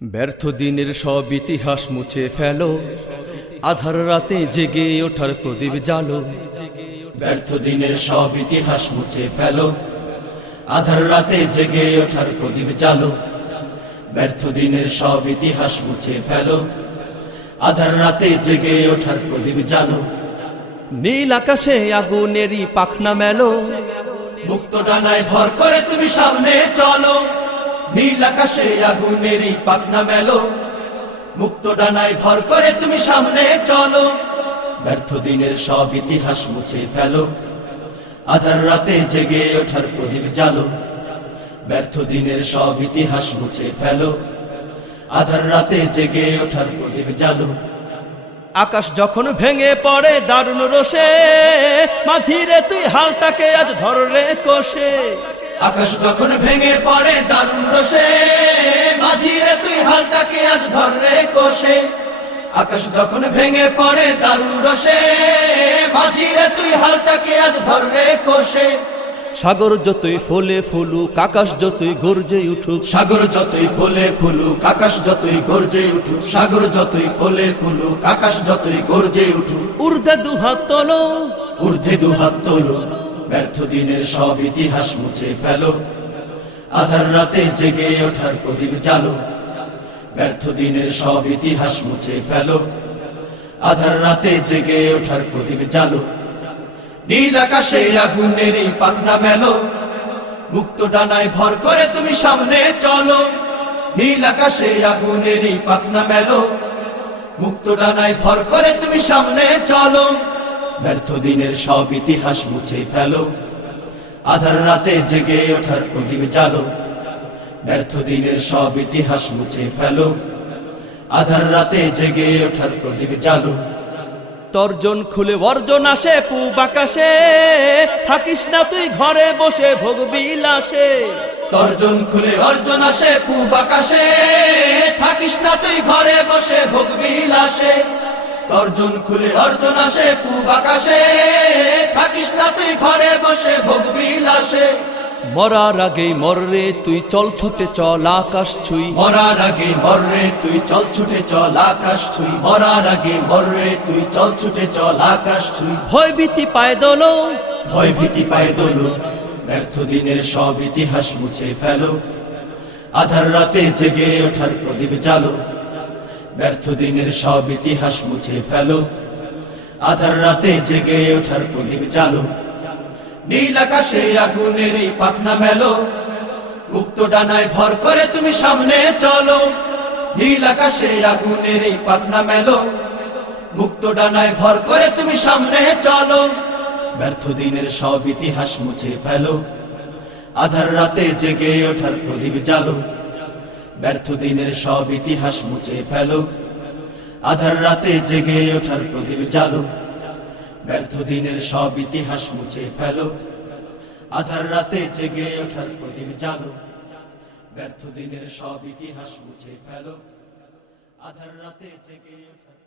ব্যর্থ দিনের সব ইতিহাস মুছে ফেলো, আধার রাতে জেগে ওঠার প্রদীপ জ্বালো। ব্যর্থ দিনের সব ইতিহাস মুছে ফেলো, আধার রাতে জেগে ওঠার প্রদীপ জ্বালো। ব্যর্থ দিনের সব ইতিহাস মুছে ফেলো, আধার রাতে জেগে ওঠার প্রদীপ জ্বালো। নীল আকাশে আগুনেরই পাখনা মেলো, মুক্ত ডানায় ভর করে তুমি সামনে চলো। নীল আকাশে আগুনেরই পাখনা মেলো, মুক্ত ডানায় ভর করে তুমি সামনে চলো। ব্যর্থ দিনের সব ইতিহাস মুছে ফেলো, আধার রাতে জেগে ওঠার প্রদীপ জ্বালো। ব্যর্থ দিনের সব ইতিহাস মুছে ফেলো, আধার রাতে জেগে ওঠার প্রদীপ জ্বালো। আকাশ যখন ভেঙে পড়ে দারুণ রোষে, মাঝিরে তুই হালটাকে আজ ধর রে কষে। আকাশ যখন ভেঙে পড়ে দারুণ রোষে, মাঝিরে তুই হালটাকে আজ ধর রে কষে। আকাশ যখন ভেঙে পড়ে দারুণ রোষে, মাঝিরে তুই হালটাকে আজ ধর রে কষে। সাগর যতই ফলে ফুলুক, আকাশ যতই গর্জে উঠুক। সাগর যতই ফলে ফুলুক, আকাশ যতই গর্জে উঠুক। সাগর যতই ফলে ফুলুক, আকাশ যতই গর্জে উঠুক। ঊর্ধ্বে দুহাত তোলো, ঊর্ধ্বে দুহাত তোলো। ব্যর্থ দিনের সব ইতিহাস মুছে ফেলো, আধার রাতে জেগে ওঠার প্রদীপ জ্বালো। ব্যর্থ দিনের সব ইতিহাস মুছে ফেলো, আধার রাতে জেগে ওঠার প্রদীপ জ্বালো। নীল আকাশে আগুনেরই পাখনা মেলো, মুক্ত ডানায় ভর করে তুমি সামনে চলো। নীল আকাশে আগুনেরই পাখনা মেলো, মুক্ত ডানায় ভর করে তুমি সামনে চলো। ব্যর্থ দিনের সব ইতিহাস মুছে ফেলো, আধার রাতে জেগে ওঠার প্রদীপ জ্বালো। ব্যর্থ দিনের সব ইতিহাস মুছে ফেলো, আধার রাতে জেগে ওঠার প্রদীপ জ্বালো। তর্জন খুলে বর্জন আসে পূব আকাশে, থাকিস না তুই ঘরে বসে ভোগ বিলাসে। তর্জন খুলে অর্জন আসে পূব আকাশে, থাকিস না তুই ঘরে বসে ভোগ বিলাসে। তর্জন খুলে অর্জন আসে পূব আকাশে, থাকিস না তুই ঘরে বসে ভোগ বিলাসে। মরার আগেই মররে তুই চল ছুটে চল আকাশ ছুঁই। মরার আগে মররে তুই চল ছুটে চল আকাশ ছুঁই। মরার আগে মররে তুই চল ছুটে চল আকাশ ছুঁই। ভয় ভীতি পায় দোলো, ভয় ভীতি পায় দোলো। ব্যর্থ দিনের সব ইতিহাস মুছে ফেলো, আধার রাতে জেগে ওঠার প্রদীপ জ্বালো। ব্যর্থ দিনের সব ইতিহাস মুছে ফেলো, আধার রাতে জেগে ওঠার প্রদীপ জ্বালো। নীল আকাশে আগুনেরই পাখনা মেলো, মুক্ত ডানায় ভর করে তুমি সামনে চলো। নীল আকাশে আগুনেরই পাখনা মেলো, মুক্ত ডানায় ভর করে তুমি সামনে চলো। ব্যর্থ দিনের সব ইতিহাস মুছে ফেলো, আধার রাতে জেগে ওঠার প্রদীপ জ্বালো। ব্যর্থ দিনের সব ইতিহাস মুছে ফেলো, আধার রাতে জেগে ওঠার প্রদীপ জ্বালো। ব্যর্থ দিনের সব ইতিহাস মুছে ফেলো, আধার রাতে জেগে ওঠার প্রদীপ জ্বালো। ব্যর্থ দিনের সব ইতিহাস মুছে ফেলো, আধার রাতে জেগে ওঠার